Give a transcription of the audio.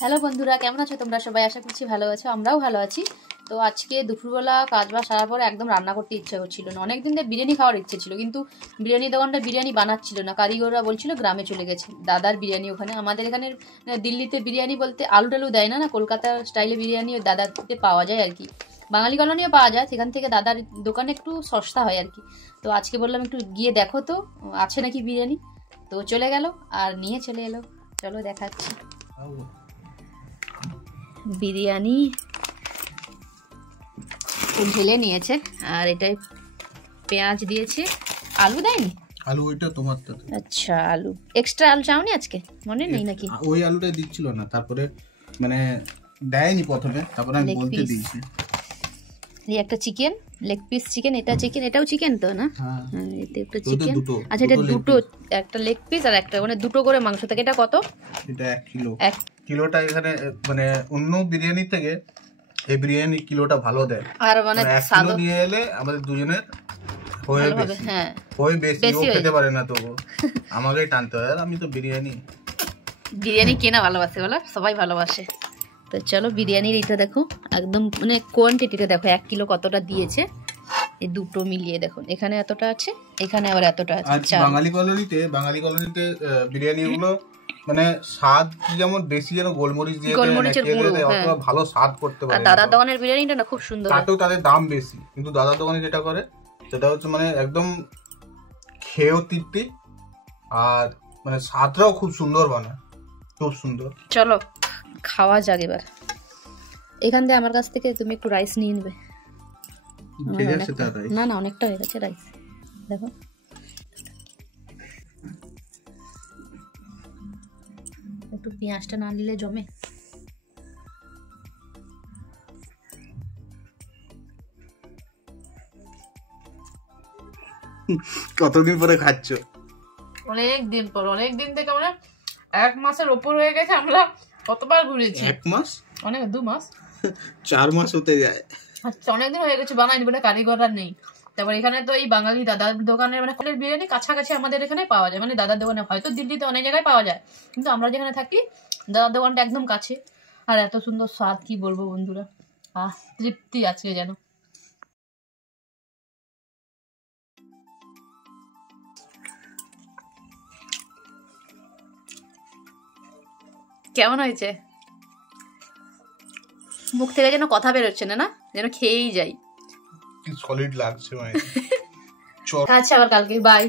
Hello বন্ধুরা, কেমন আছো তোমরা সবাই? আশা করছি ভালো আছো, আমরাও ভালো আছি। তো আজকে দুপুরবেলা কাজ বাজ সারার পরে একদম রান্না করতে ইচ্ছে করছিল না। অনেকদিন ধরে বিরিয়ানি খাওয়ার ইচ্ছে ছিল, কিন্তু বিরিয়ানি দোকানটা বিরিয়ানি বানাচ্ছিল না। কারিগররা বলছিল গ্রামে চলে গেছে। দাদার বিরিয়ানি ওখানে, আমাদের এখানে দিল্লিতে বিরিয়ানি বলতে আলু টালু দেয় না, কলকাতা স্টাইলে বিরিয়ানি ওই দাদাতে পাওয়া যায় আর কি। বাঙালি কলোনিও পাওয়া যায়, সেখান থেকে দাদার দোকানে একটু সস্তা হয় আর কি। তো আজকে বললাম একটু গিয়ে দেখো তো আছে নাকি বিরিয়ানি। তো চলে গেল আর নিয়ে চলে এলো। চলো দেখাচ্ছি বিরিয়ানি। ঢেলে নিয়েছে আর এটাই পেঁয়াজ দিয়েছে, আলু দেয়নি। আলু ওইটা তোমার তো। আচ্ছা, আলু এক্সট্রা আলু চাওনি আজকে? মনে নেই নাকি? ওই আলুটাই দিচ্ছিল না, তারপরে মানে দেয়নি প্রথমে, তারপরে আমি বলতে দিয়েছি। এই একটা চিকেন, লেগ পিস চিকেন। এটা চিকেন, এটাও চিকেন তো না? হ্যাঁ, এটা একটা চিকেন। আচ্ছা, এটা দুটো, একটা লেগ পিস আর একটা মানে দুটো করে মাংস থাকে। এটা কত? এটা 1 কিলো। 1 কিলোটা এখানে মানে অন্য বিরিয়ানি থেকে এই বিরিয়ানি কিলোটা ভালো দেয়। আর মানে 1 কিলো নিয়ে এলে আমাদের দুজনের হয়ে বেশি। হ্যাঁ, হয়ে বেশি। ও খেতে পারে না, তো আমাকেই টানতে হয়। আর আমি তো বিরিয়ানি কেনা ভালোবাসে, বলো সবাই ভালোবাসে। তো চলো বিরিয়ানির এটা দেখো, একদম মানে কোয়ান্টিটিটা দেখো, 1 কিলো কতটা দিয়েছে। এই দুটো মিলিয়ে দেখুন, এখানে এতটা আছে, এখানে আবার এতটা আছে। বাঙালি কলোনিতে বিরিয়ানি গুলো মানে স্বাদ যেমন বেশি, যেন গোলমরিচ দিয়ে অত ভালো স্বাদ করতে পারে। দাদার দোকানের বিরিয়ানিটা না খুব সুন্দর, তাতেও তাদের দাম বেশি, কিন্তু দাদার দোকানে যেটা করে সেটা হচ্ছে মানে একদম খেয়েও তৃপ্তি, আর মানে স্বাদটাও খুব সুন্দর বানায়, খুব সুন্দর। চলো খাওয়া যাক এবার। এখান থেকে আমার কাছ থেকে তুমি একটু রাইস নিয়ে নেবে। না না, অনেকটা হয়ে গেছে রাইস, দেখো। একটু পেঁয়াজটা না নিলে জমে। কতদিন পরে খাচ্ছ? অনেক দিন পর, অনেক দিন থেকে, মানে 1 মাসের ওপর হয়ে গেছে। আমরা কতবার ঘুরেছি। 1 মাস? অনেক, 2 মাস 4 মাস হতে যায়। আচ্ছা, অনেকদিন হয়ে গেছে বানাইনি বলে, কারিগররা নেই। তারপর এখানে তো এই বাঙালি দাদার দোকানের মানে বিরিয়ানি কাছাকাছি আমাদের এখানে পাওয়া যায়। মানে দাদার দোকানে হয়তো দিল্লিতে অনেক জায়গায় পাওয়া যায়, কিন্তু আমরা যেখানে থাকি দাদার দোকানটা একদম কাছে। আর এত সুন্দর স্বাদ, কি বলবো বন্ধুরা। তৃপ্তি আছে যেন। কেমন হয়েছে? মুখ থেকে যেন কথা বেরোচ্ছে না, না যেন খেয়েই যাই। কি সলিড লাগছে মানে। আচ্ছা, আবার কালকে বাই।